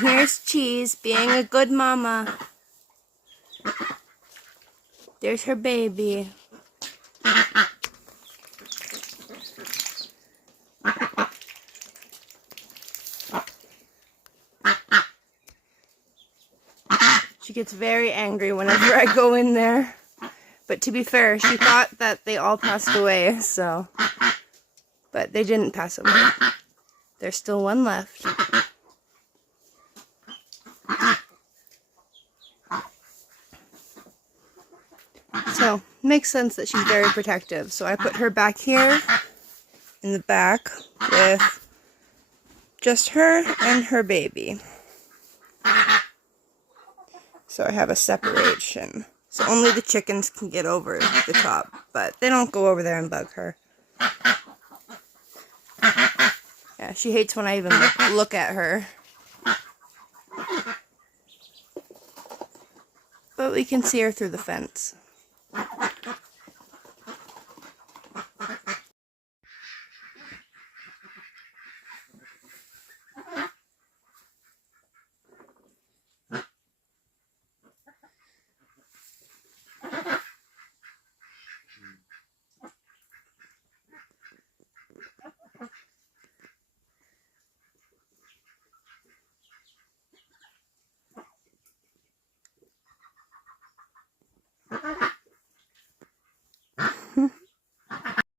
Here's Cheese being a good mama. There's her baby. She gets very angry whenever I go in there. But to be fair, she thought that they all passed away, so. But they didn't pass away. There's still one left. So, makes sense that she's very protective. So I put her back here in the back with just her and her baby. So I have a separation. So only the chickens can get over the top, but they don't go over there and bug her. Yeah, she hates when I even look at her. But we can see her through the fence.